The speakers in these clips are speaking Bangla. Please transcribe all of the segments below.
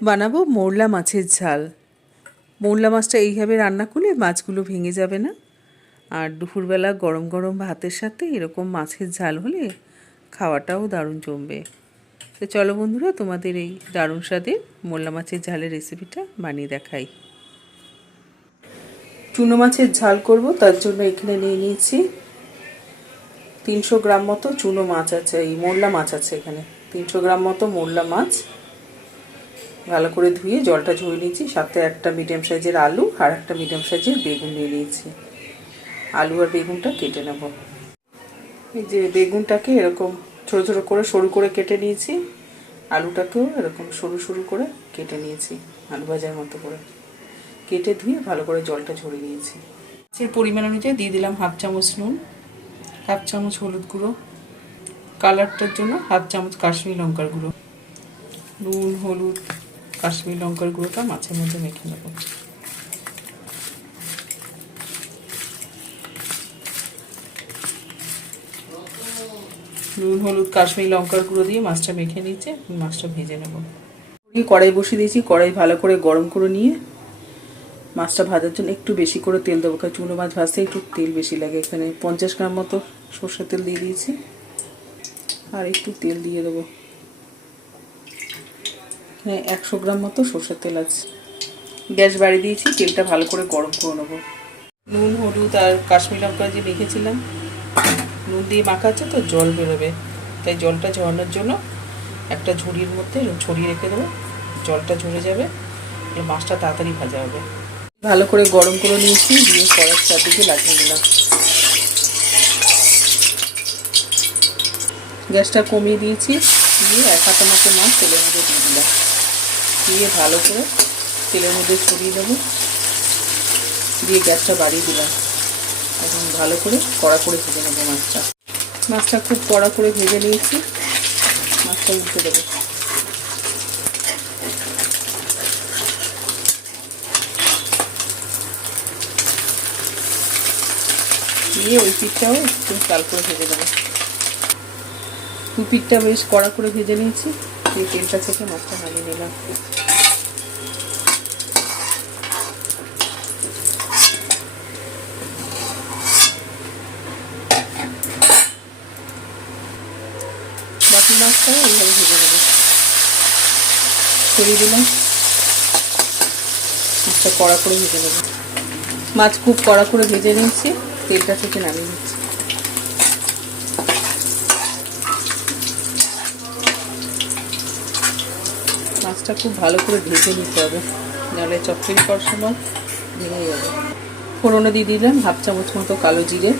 বানাবো মোরলা মাছের ঝাল। মোরলা মাছটা এইভাবে রান্না করলে মাছগুলো ভেঙে যাবে না। আর দুপুরবেলা গরম গরম ভাতের সাথে এরকম মাছের ঝাল হলে খাওয়াটাও দারুণ জমবে। তো চলো বন্ধুরা, তোমাদের এই দারুণ স্বাদের মোরলা মাছের ঝালের রেসিপিটা বানিয়ে দেখাই। চুনো মাছের ঝাল করব, তার জন্য এখানে নিয়ে নিয়েছি 300 গ্রাম মতো চুনো মাছ আছে, এই মোরলা মাছ আছে এখানে 300 গ্রাম মতো মোরলা মাছ। ভালো করে ধুয়ে জলটা ঝরিয়ে নিয়েছি। সাথে একটা মিডিয়াম সাইজের আলু আর একটা মিডিয়াম সাইজের বেগুন নিয়ে নিয়েছি। আলু আর বেগুনটা কেটে নেব। এই যে বেগুনটাকে এরকম ছোটো ছোটো করে সরু করে কেটে নিয়েছি, আলুটাকেও এরকম সরু সরু করে কেটে নিয়েছি, আলু ভাজার মতো করে কেটে ধুয়ে ভালো করে জলটা ঝরিয়ে নিয়েছি। সেই পরিমাণ অনুযায়ী দিয়ে দিলাম 1/2 চামচ নুন, 1/2 চামচ হলুদ গুঁড়ো, কালারটার জন্য 1/2 চামচ কাশ্মীরি লঙ্কার গুঁড়ো। নুন, হলুদ, কাশ্মীরি লঙ্কার গুঁড়োটা মাছের মধ্যে মেখে নেব। নুন, হলুদ, কাশ্মীরি লঙ্কার গুঁড়ো দিয়ে মাছটা মেখে নিয়েছে, মাছটা ভেজে নেব। কড়াই বসিয়ে দিয়েছি, কড়াই ভালো করে গরম করে নিয়ে মাছটা ভাজার জন্য একটু বেশি করে তেল দেবো, কারণ চুনো মাছ ভাজতে একটু তেল বেশি লাগে। এখানে 50 গ্রাম মতো সর্ষের তেল দিয়ে দিয়েছি, আর একটু তেল দিয়ে দেবো। এখানে 100 গ্রাম মতো সর্ষের তেল আছে। গ্যাস বাড়িয়ে দিয়েছি, তেলটা ভালো করে গরম করে নেবো। নুন, হলুদ আর কাশ্মীরি লঙ্কা যে মেখেছিলাম, নুন দিয়ে মাখা আছে তো জল বেরোবে, তাই জলটা ঝরানোর জন্য একটা ঝুড়ির মধ্যে ছড়িয়ে রেখে দেবো। জলটা ঝরে যাবে, এই মাছটা তাড়াতাড়ি ভাজা হবে। ভালো করে গরম করে নিয়েছি, দিয়ে কড়ার চারদিকে লাগিয়ে দিলাম। গ্যাসটা কমিয়ে দিয়েছি, দিয়ে 1 হাতা মতো মাছ তেলের মধ্যে দিয়ে দিলাম। দিয়ে ভালো করে তেলের মধ্যে ছড়িয়ে দেবো, দিয়ে গ্যাসটা বাড়িয়ে দিলাম। এখন ভালো করে কড়া করে ভেজে নেবো মাছটা। মাছটা খুব কড়া করে ভেজে নিয়েছি, মাছটা উল্টে দেবো। দিয়ে ওই পিঠটাও একটু লাল করে ভেজে দেবো। দু পিঠটা বেশ কড়া করে ভেজে নিয়েছি, এই তেলটা থেকে মাছটা নামিয়ে নিলাম। বাকি মাছটাও এইভাবে ভেজে নেবো। ছড়িয়ে দিলাম, মাছটা কড়া করে ভেজে নেবো। মাছ খুব কড়া করে ভেজে নিয়েছি, তেলটা থেকে নামিয়ে নিচ্ছি। মাছটা খুব ভালো করে ভেজে নিতে হবে, নাহলে চচ্চড়ি করার সময় ভেঙে যাবে। ফোড়নে দিয়ে দিলাম 1/2 চামচ মতো কালো জিরে,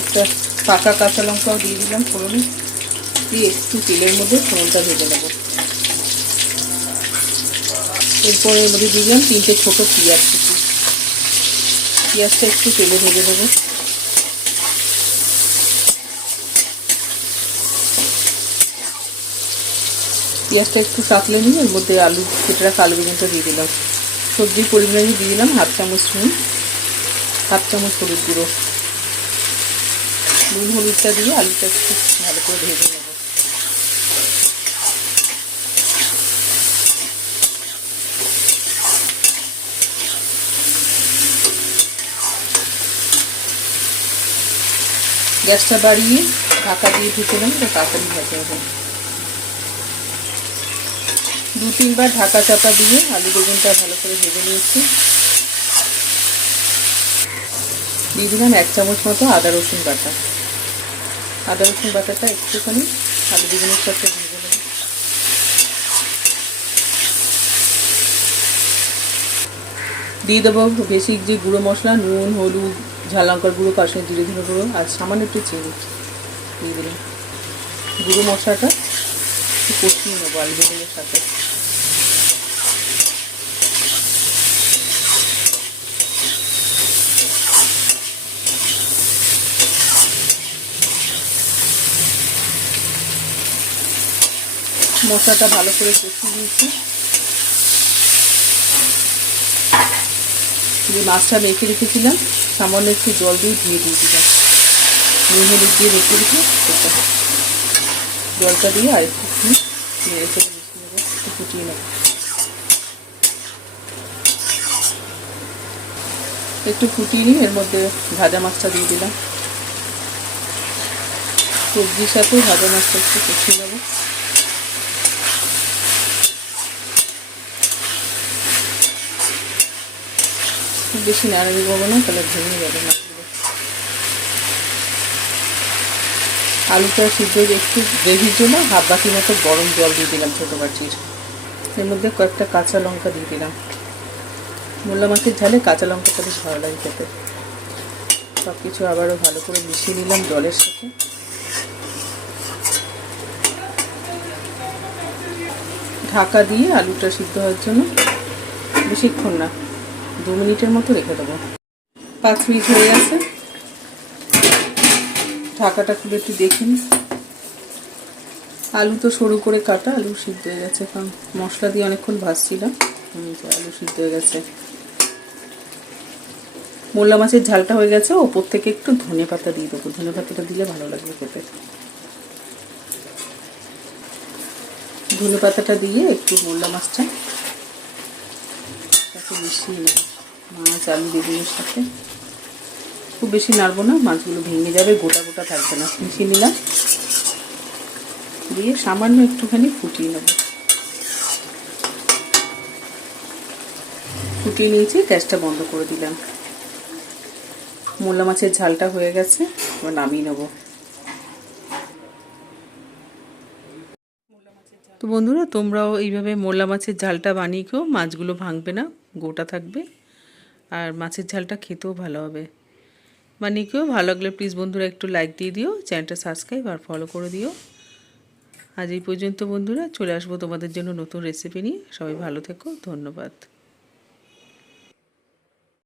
একটা পাকা কাঁচা লঙ্কাও দিয়ে দিলাম ফোড়নে, দিয়ে একটু তেলের মধ্যে ফোড়নটা ভেজে নেব। এরপরে এর মধ্যে দিয়ে দিলাম 3টে ছোটো পেঁয়াজ কুচি। পেঁয়াজটা একটু তেলে ভেজে নেব। পেঁয়াজটা একটু সাঁতলে নিয়ে এর মধ্যে আলু কেটে রাখা আলু বেগুনটা দিয়ে দিলাম। সবজির পরিমাণে দিয়ে দিলাম 1/2 চামচ নুন, 1/2 চামচ হলুদ গুঁড়ো। নুন হলুদটা দিয়ে আলুটা একটু ভালো করে ভেজে নেব। গ্যাসটা বাড়িয়ে ঢাকা দিয়ে ঢেকে নেব, তাড়াতাড়ি ভাজা হবে। 2-3 বার ঢাকা চাপা দিয়ে আলু বেগুনটা ভালো করে ভেজে নিয়েছি। দিয়ে দিলাম 1 চামচ মতো আদা রসুন বাটা। আদা রসুন বাটাটা একটুখানি আলু বেগুনের সাথে ভেজে নেব। দিয়ে দেবো বেশি যে গুঁড়ো মশলা, নুন, হলুদ, ঝাল লঙ্কার গুঁড়ো, কাশ্মীরি জিরে ধনে গুঁড়ো, আর সামান্য একটু চিনি দিয়ে দিলাম। গুঁড়ো মশলাটা একটু কষিয়ে নেবো আলু বেগুনের সাথে। মশলাটা ভালো করে কষিয়ে দিয়েছি, যে মাছটা মেখে রেখেছিলাম সামান্য একটু জল দিয়ে ধুয়ে দিয়ে দিলাম। নুন হলুদ দিয়ে রেখে রেখে জলটা দিয়ে আর একটু নেড়ে চেড়ে মিশিয়ে নেবো, একটু ফুটিয়ে নেব। একটু ফুটিয়ে নিই, এর মধ্যে ভাজা মাছটা দিয়ে দিলাম। সবজির সাথে ভাজা মাছটা একটু কষিয়ে নেব। খুব বেশি নাড়ানি করবো না, তাহলে ভেঙে যাবে মাছগুলো। আলুটা সিদ্ধ একটু গ্রেভির জন্য হাফ বাটি মতো গরম জল দিয়ে দিলাম ছোটো বাটির। এর মধ্যে কয়েকটা কাঁচা লঙ্কা দিয়ে দিলাম। মোল্লা মাছের ঝালে কাঁচা লঙ্কাটা বেশ ভালো লাগে খেতে। সব কিছু আবারও ভালো করে মিশিয়ে নিলাম জলের সাথে। ঢাকা দিয়ে আলুটা সিদ্ধ হওয়ার জন্য বেশিক্ষণ না, 2 মিনিটের মতো রেখে দেবো। 5 মিনিট হয়ে গেছে, ঢাকাটা খুলে একটু দেখুন। আলু তো সরু করে কাটা, আলু সিদ্ধ হয়ে গেছে, কারণ মশলা দিয়ে অনেকক্ষণ ভাজছিলাম। আলু সিদ্ধ হয়ে গেছে। মোল্লা মাছের ঝালটা হয়ে গেছে, ওপর থেকে একটু ধনে পাতা দিয়ে দেবো। ধনে পাতাটা দিলে ভালো লাগবে খেতে। ধনে পাতাটা দিয়ে একটু মোল্লা মাছটা তাকে মিশিয়ে নেব মাছ আলু বেগুনের সাথে। খুব বেশি নাড়বো না, মাছগুলো ভেঙে যাবে, গোটা গোটা থাকবে না। মিশিয়ে নিলাম, দিয়ে সামান্য একটুখানি ফুটিয়ে নেব। ফুটিয়ে নিয়েছি, গ্যাসটা বন্ধ করে দিলাম। মোল্লা মাছের ঝালটা হয়ে গেছে, এবার নামিয়ে নেব। তো বন্ধুরা, তোমরাও এইভাবে মোল্লা মাছের ঝালটা বানিয়ে খেও। মাছগুলো ভাঙবে না, গোটা থাকবে, আর মাছের ঝালটা খেতেও ভালো হবে। বানিয়ে খেও। ভালো লাগলে প্লিজ বন্ধুরা একটু লাইক দিয়ে দিও, চ্যানেলটা সাবস্ক্রাইব আর ফলো করে দিও। আজ এই পর্যন্ত বন্ধুরা, চলে আসবো তোমাদের জন্য নতুন রেসিপি নিয়ে। সবাই ভালো থেকো, ধন্যবাদ।